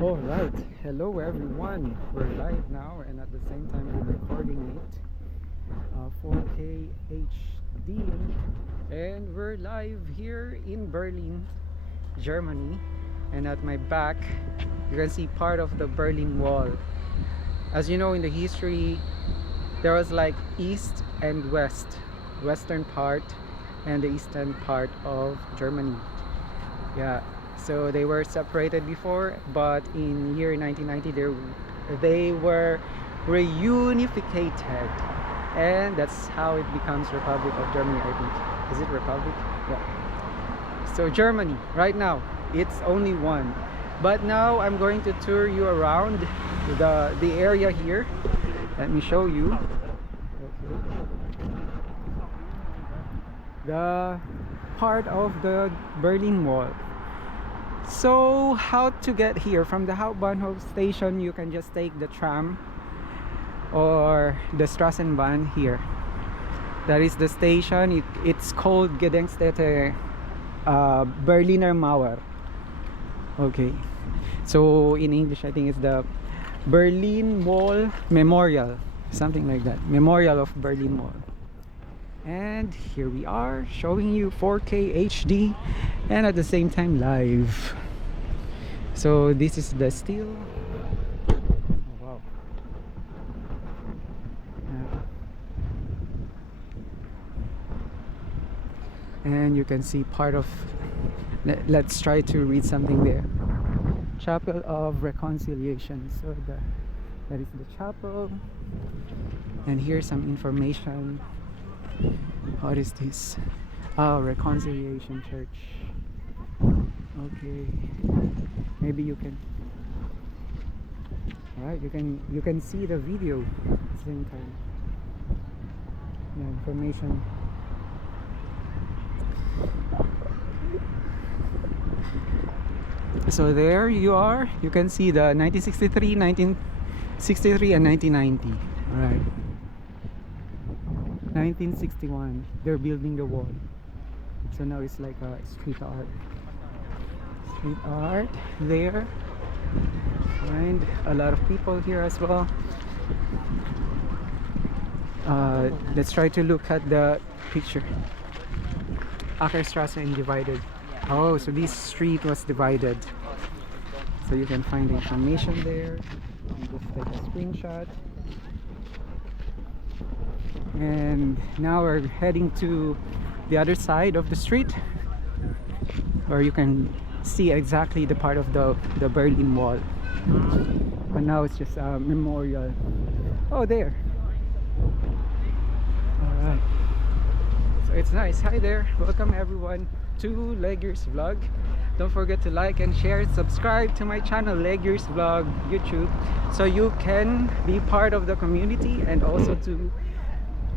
All right, hello everyone. We're live now, and at the same time we're recording it 4K HD, and we're live here in Berlin, Germany. And at my back, you can see part of the Berlin Wall. As you know, in the history, there was like east and western part, and the eastern part of Germany. Yeah, so they were separated before, but in year 1990 they were reunificated, and that's how it becomes Republic of Germany, I think. Is it Republic? Yeah. So Germany right now, it's only one, but now I'm going to tour you around the area here. Let me show you. Okay. The part of the Berlin Wall. So how to get here? From the Hauptbahnhof station, you can just take the tram or the Straßenbahn here. That is the station. It's called Gedenkstätte Berliner Mauer. Okay, so in English I think it's the Berlin Wall Memorial, something like that. Memorial of Berlin Wall. And here we are showing you 4K HD and at the same time live. So this is the steel. Oh, wow. And you can see part of, let's try to read something there. Chapel of Reconciliation. So that is the chapel, and here's some information. What is this? Oh, Reconciliation Church. Okay, maybe you can. Alright, you can see the video at the same time. The information. So there you are. You can see the 1963, 1963, and 1990. Alright. 1961, they're building the wall. So now it's like a street art there, and a lot of people here as well. Let's try to look at the picture. Bernauer Straße and divided. Oh, so this street was divided, so you can find the information there. You just take a screenshot. And now we're heading to the other side of the street, where you can see exactly the part of the Berlin Wall. But now it's just a memorial. Oh, there. Alright, so it's nice. Hi there, welcome everyone to LeGears Vlog. Don't forget to like and share, subscribe to my channel LeGears Vlog YouTube, so you can be part of the community and also to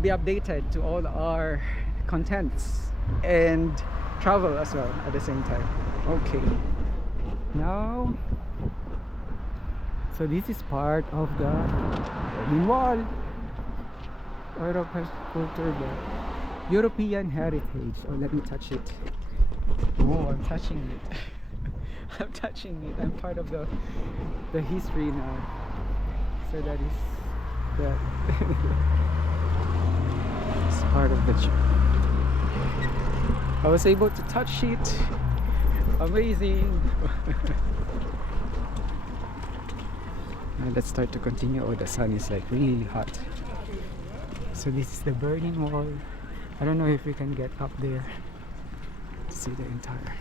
be updated to all our contents and travel as well at the same time. Okay, now, so this is part of the Berlin Wall, European heritage. Oh, let me touch it. Oh, I'm touching it. I'm touching it. I'm part of the history now. So that is that. It's part of the. I was able to touch it. Amazing. Now let's start to continue. Oh, the sun is like really hot. So this is the Berlin Wall. I don't know if we can get up there to see the entire.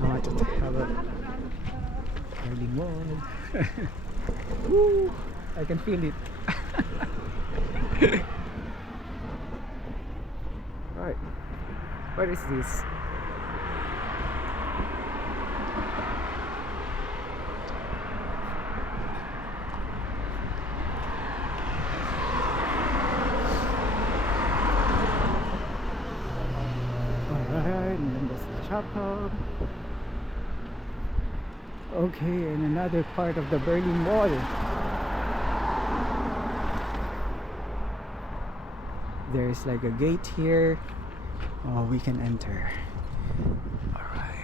I wanted to have a Berlin Wall. Woo! I can feel it. Right. What is this? Alright, and then there's the chapel. Okay, and another part of the Berlin Wall. There's like a gate here. Oh, we can enter. Alright.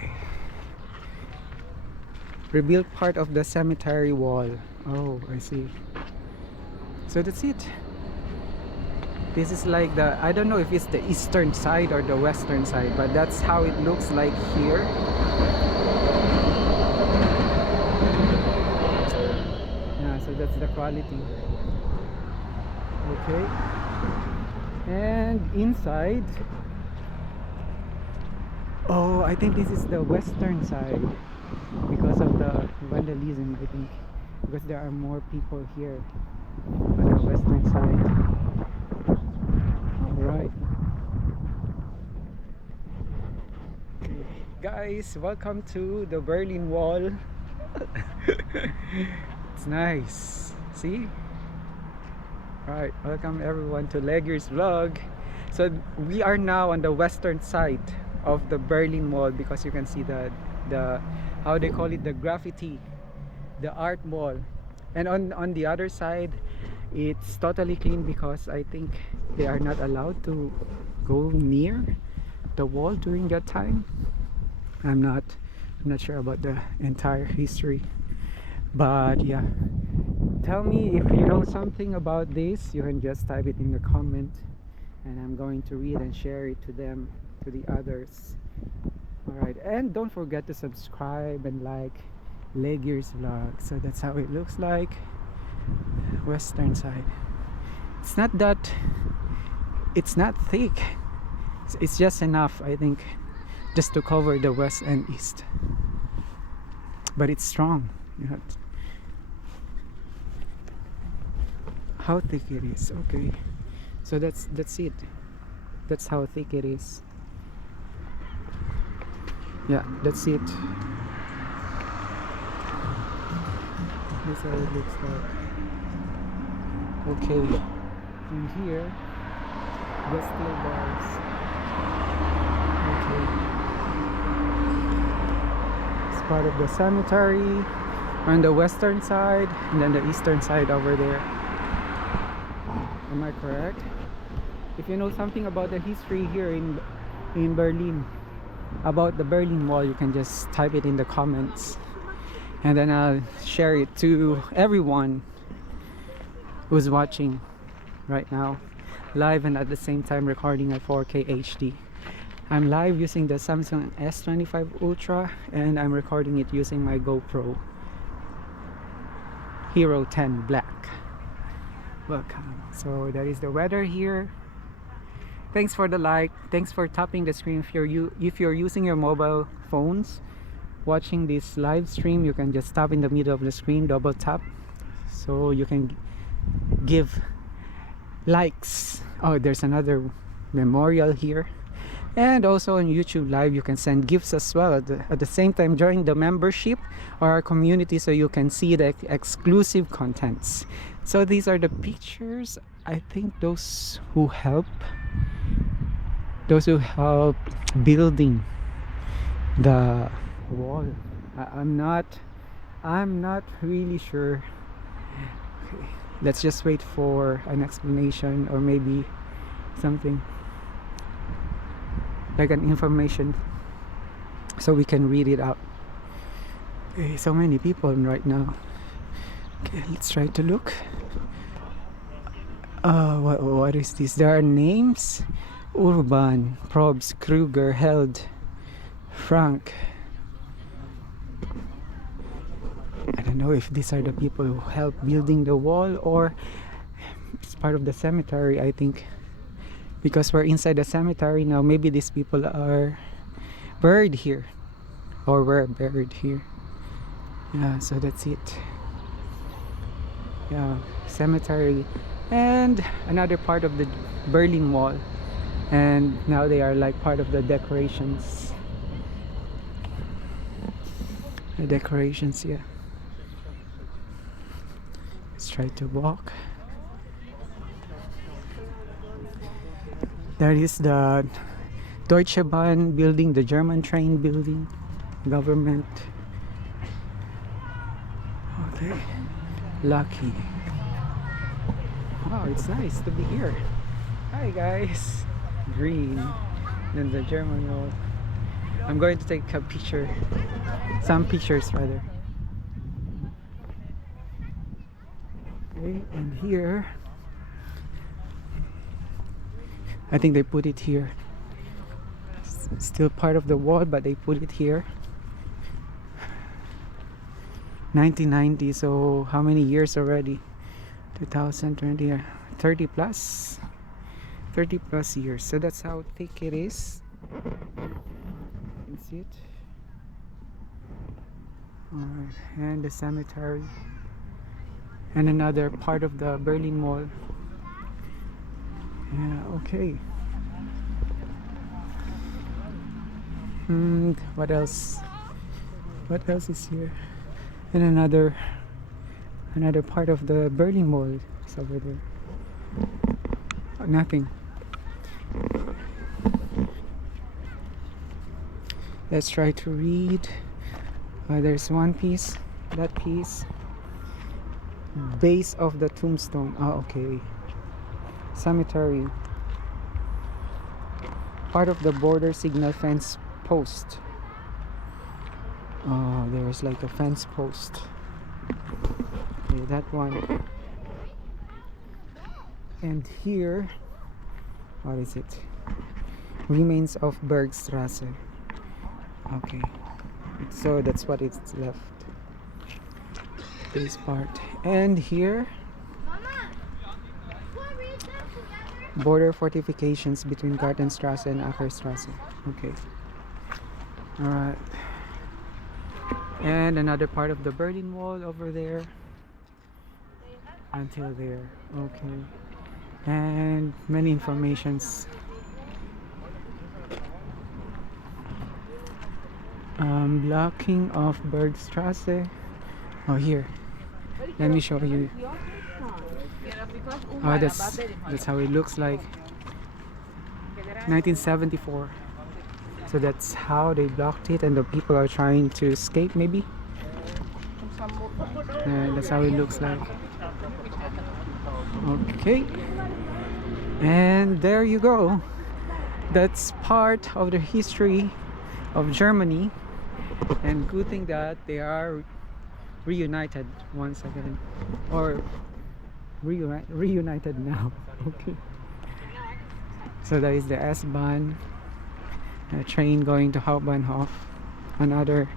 rebuilt part of the cemetery wall. Oh, I see. So that's it. This is like the, I don't know if it's the eastern side or the western side, but that's how it looks like here. Yeah, so that's the quality. Okay. And inside, oh, I think this is the western side because of the vandalism, I think, because there are more people here on the western side. Alright, guys, welcome to the Berlin Wall. It's nice, see? Alright, welcome everyone to LeGears vlog. So we are now on the western side of the Berlin Wall because you can see the how they call it, the graffiti, the art wall. And on the other side, it's totally clean because I think they are not allowed to go near the wall during that time. I'm not sure about the entire history, but yeah, tell me if you know something about this. You can just type it in the comment and I'm going to read and share it to them, to the others. Alright, and don't forget to subscribe and like LeGears vlog. So that's how it looks like, western side. It's not thick, it's just enough, I think, just to cover the west and east, but it's strong. You have to, how thick it is. Okay, so that's it. That's how thick it is. Yeah, that's it. That's how it looks like. Okay, and here the steel bars. Okay, it's part of the cemetery on the western side, and then the eastern side over there. Am I correct? If you know something about the history here in Berlin, about the Berlin Wall, you can just type it in the comments and then I'll share it to everyone who's watching right now live and at the same time recording at 4K HD. I'm live using the Samsung S25 Ultra and I'm recording it using my GoPro Hero 10 Black. Welcome. So that is the weather here. Thanks for the like, thanks for tapping the screen. If you're using your mobile phones watching this live stream, you can just tap in the middle of the screen, double tap, so you can give likes. Oh, there's another memorial here. And also on YouTube live you can send gifts as well. At the same time, join the membership or our community so you can see the exclusive contents. So these are the pictures. I think those who help building the wall. I'm not really sure. Okay, let's just wait for an explanation or maybe something like an information so we can read it out. Okay, so many people right now. Okay, let's try to look. What is this? There are names: Urban, Probst, Kruger, Held, Frank. I don't know if these are the people who helped building the wall or it's part of the cemetery, I think, because we're inside the cemetery now. Maybe these people are buried here or were buried here. Yeah, so that's it. Yeah, cemetery and another part of the Berlin Wall, and now they are like part of the decorations. The decorations, yeah. Let's try to walk. There is the Deutsche Bahn building, the German train building, government. Okay, lucky. Wow, it's nice to be here. Hi guys. Green, then the German wall. I'm going to take a picture, some pictures rather. Okay, and here I think they put it here. Still part of the wall, but they put it here. 1990, so how many years already? 2020, 30 plus years. So that's how thick it is. You can see it. Alright, and the cemetery and another part of the Berlin Wall. Yeah, okay. What else? What else is here? And another part of the Berlin Wall is over there. Oh, nothing. Let's try to read. There's one piece. That piece. Base of the tombstone. Oh, okay. Cemetery. Part of the border signal fence post. Oh, there's like a fence post. Okay, that one. And here, what is it? Remains of Bergstraße. Okay, so that's what it's left. This part. And here, border fortifications between Gartenstraße and Ackerstraße. Okay. Alright. And another part of the Berlin Wall over there. Until there. Okay. And many informations. Blocking of Bergstraße. Oh, here. Let me show you. Oh, that's how it looks like. 1974. So that's how they blocked it, and the people are trying to escape, maybe. And that's how it looks like. Okay. And there you go. That's part of the history of Germany. And good thing that they are reunited once again. Or reunited now. Okay. So that is the S-Bahn. A train going to Hauptbahnhof. Another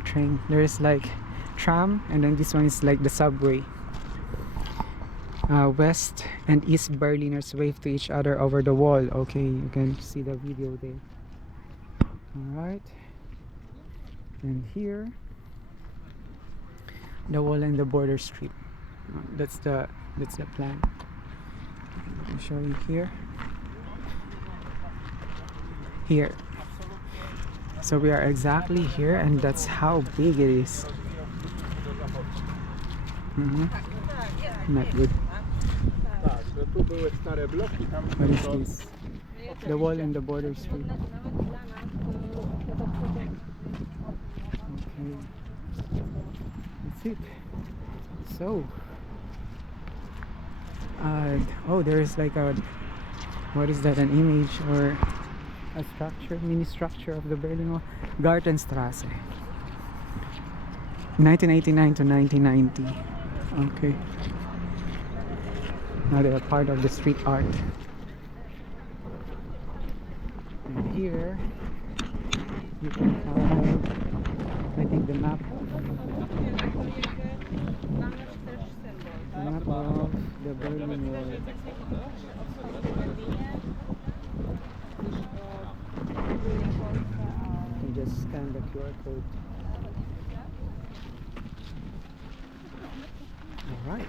train. There's like tram, and then this one is like the subway. West and East Berliners wave to each other over the wall. Okay, you can see the video there. Alright. And here, the wall and the border strip. That's the plan. I'll show you here. Here. So we are exactly here, and that's how big it is. Not good. What is this? The wall and the border strip. Okay. That's it. So oh, there is like a, what is that, an image or a structure, mini structure of the Berlin Wall. Gartenstraße, 1989 to 1990. Okay. Now they are part of the street art. And here you can find, I think, the map of the Berlin Wall. You just scan the QR code. Alright.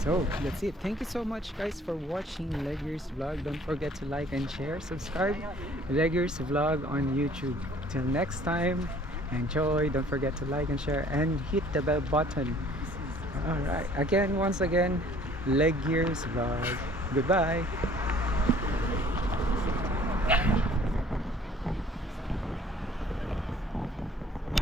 So that's it. Thank you so much, guys, for watching LeGears vlog. Don't forget to like and share. Subscribe LeGears vlog on YouTube. Till next time, enjoy. Don't forget to like and share and hit the bell button. Alright. Once again, LeGears vlog. Goodbye.